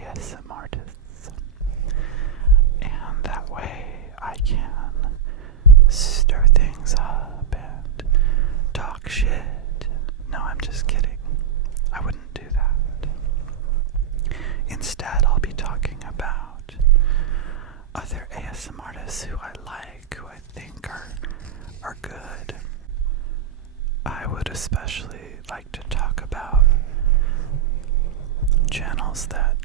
ASMRtists. And that way I can stir things up and talk shit. No, I'm just kidding. I wouldn't do that. Instead, I'll be talking about other ASMRtists who I like, who I think are good. I would especially like to talk about channels that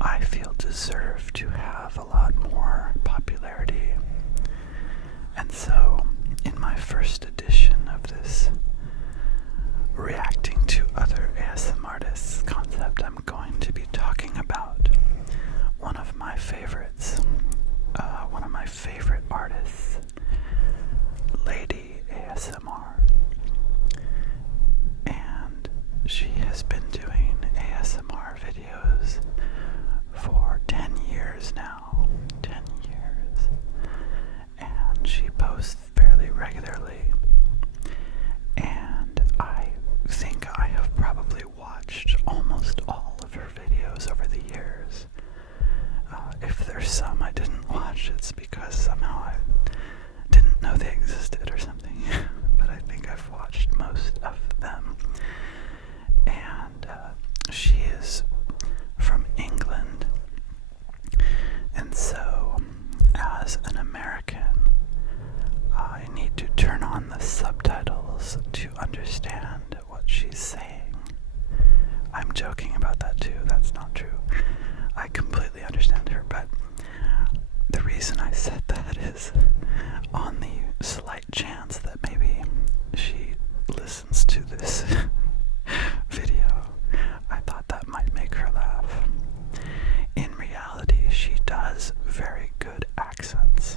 I feel deserve to have a lot more popularity. And so, in my first edition of this reacting to other ASMRtists concept, I'm going to be talking about one of my favorites, one of my favorite artists, Lady ASMR. And she has been doing ASMR videos for 10 years now. 10 years. And she posts fairly regularly. And I think I have probably watched almost all of her videos over the years. If there's some I didn't watch, it's because somehow I didn't know they existed or something. But I think I've watched most of them. And she is from England. And so, as an American, I need to turn on the subtitles to understand what she's saying. I'm joking about that too, that's not true. I completely understand her, but the reason I said that is on the slight chance that maybe she listens to this video. I thought that might make her laugh. In reality, she does very good accents.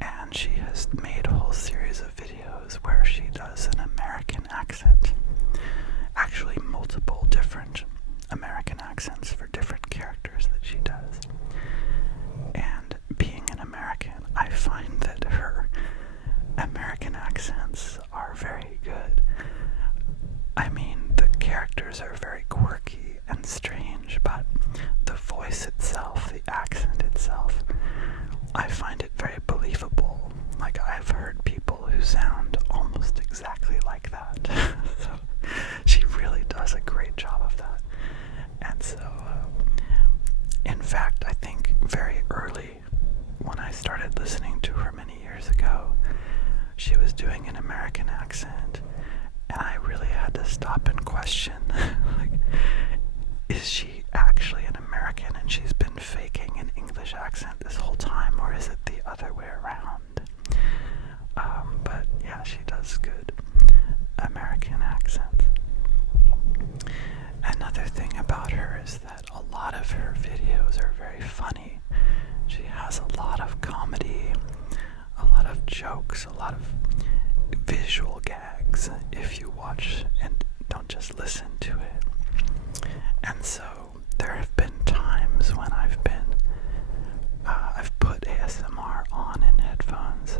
And she has made a whole series of videos where she does an American accent. Actually, multiple different American accents for different characters that she does. And being an American, I find that her American accents are very good. I mean, the characters are very quirky and strange, but the voice itself, the accent itself, I find it very believable. Like, I've heard people who sound almost exactly like that. So she really does a great job of that. And so, in fact, I think very early, when I started listening to her many years ago, she was doing an American accent, and I really had to stop and question, like, is she actually an American and she's been faking an English accent this whole time, or is it the other way around? But yeah, she does good American accents. Another thing about her is that a lot of her videos are very funny. She has a lot of comedy, a lot of jokes, a lot of visual gags if you watch and don't just listen to it. And so there have been times when I've put ASMR on in headphones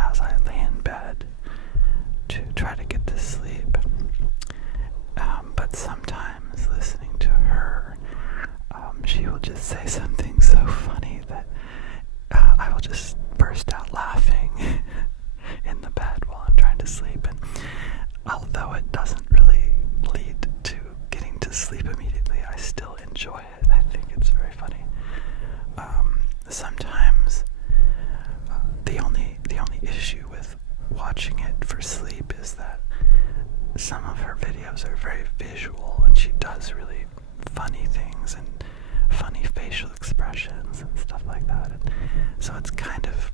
as I lay in bed to try to get to sleep. But sometimes listening to her, she will just say something so funny that I will just burst out laughing in the bed while I'm trying to sleep. And although it doesn't really lead to getting to sleep immediately, I still enjoy it. I think it's very funny. Sometimes the only issue with watching it for sleep is that some of her videos are very visual, and she does really funny things and funny facial expressions and stuff like that. And so it's kind of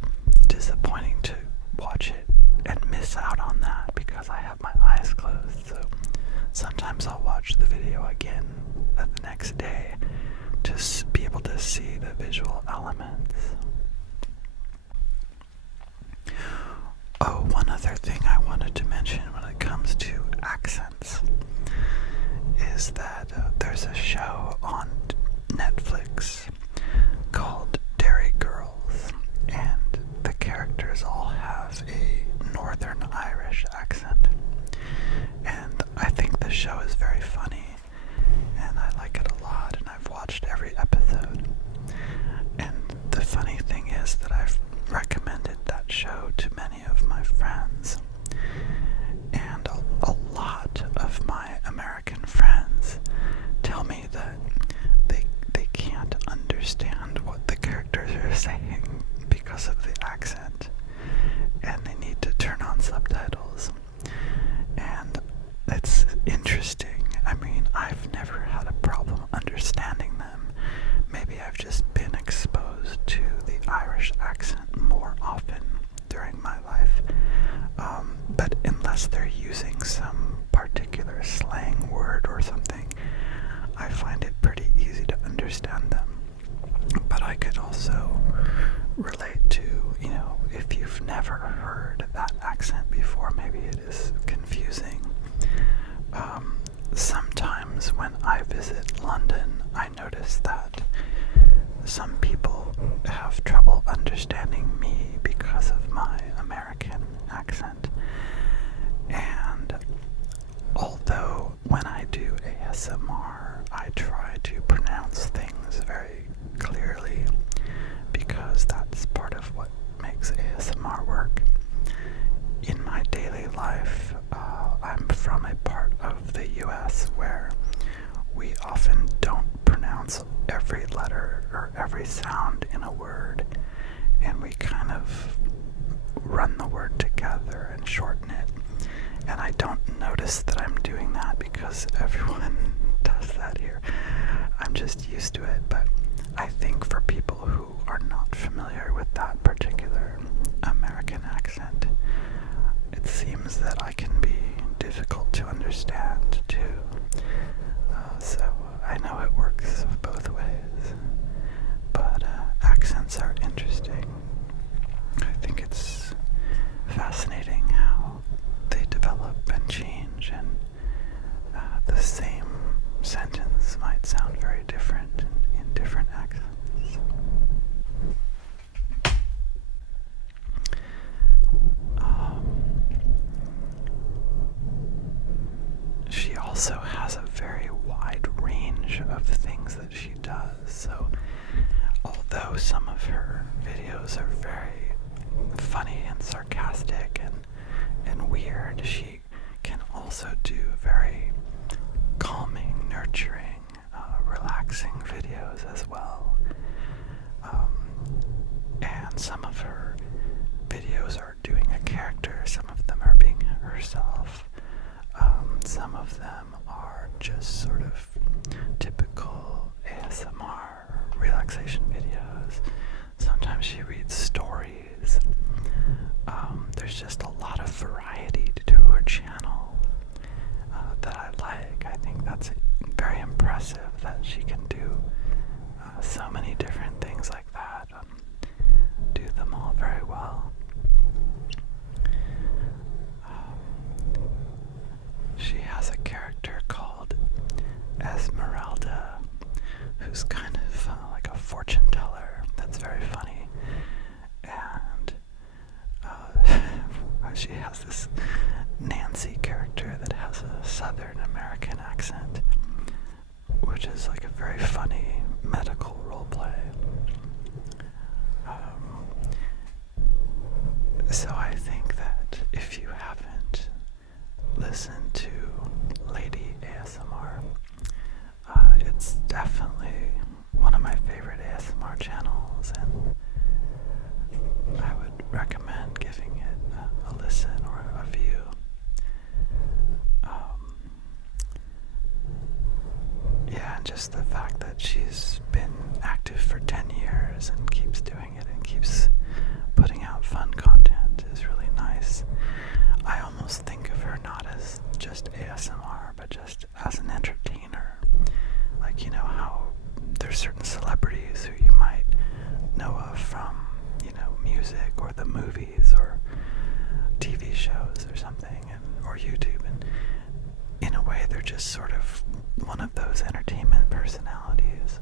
disappointing to watch it and miss out on that because I have my eyes closed. So sometimes I'll watch the video again the next day to be able to see the visual elements. Oh, one other thing I wanted to mention when it comes to accents is that there's a show on Netflix called Derry Girls, and the characters all have a Northern Irish accent. And I think the show is very funny, and I like it a lot, and I've watched understand what the characters are saying because of the accent, and they need to turn on subtitles. And it's interesting. I mean, I've never had a problem understanding them. Maybe I've just been exposed to the Irish accent more often during my life. But unless they're using some particular slang word or something, I find it pretty easy to understand them. But I could also relate to, if you've never heard that accent before, maybe it is confusing. Sometimes when I visit London, I notice that some people have trouble understanding me because of my American accent. And although when I do ASMR, I try to pronounce things very clearly because that's part of what makes ASMR work. In my daily life, I'm from a part of the US where we often don't pronounce every letter or every sound in a word, and we kind of run the word together and shorten it. And I don't notice that I'm doing that because everyone does that here. I'm just used to it, but I think for people who are not familiar with that particular American accent, it seems that I can be difficult to understand too. So I know it works both ways, but accents are interesting. I think it's fascinating how they develop and change, and the same sentence might sound very different in different accents. She also has a very wide range of things that she does, so although some of her videos are very funny and sarcastic and weird, she can also do very calming, nurturing, relaxing videos as well. And some of her videos are doing a character, some of them are being herself. Some of them are just sort of typical ASMR relaxation videos. Sometimes she reads stories. There's just a lot of variety to her channel that I like. I think that's very impressive that she can do so many different things like that. Do them all very well. She has a character called Esmeralda, who's kind of like a fortune teller. That's very funny. And she has this Nancy character that has a Southern American accent, which is like a very funny medical roleplay. So I think that if you haven't listened to Lady ASMR, it's definitely one of my favorite ASMR channels, and I would recommend giving it a listen or a view. Yeah, and just the fact that she's been active for 10 years and keeps doing it and keeps putting out fun content is really nice. I almost think of her not as just ASMR, but just as an entertainer. Like, how there's certain celebrities who you might know of from, music or the movies or TV shows or something, or YouTube, and in a way they're just sort of one of those entertainment personalities.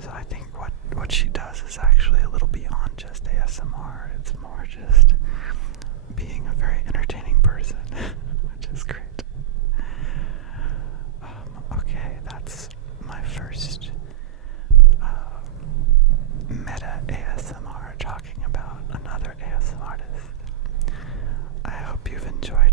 So I think what she does is actually a little beyond just ASMR. It's more just being a very entertaining person, which is great. Okay, that's my first meta ASMR talking about another ASMRtist. I hope you've enjoyed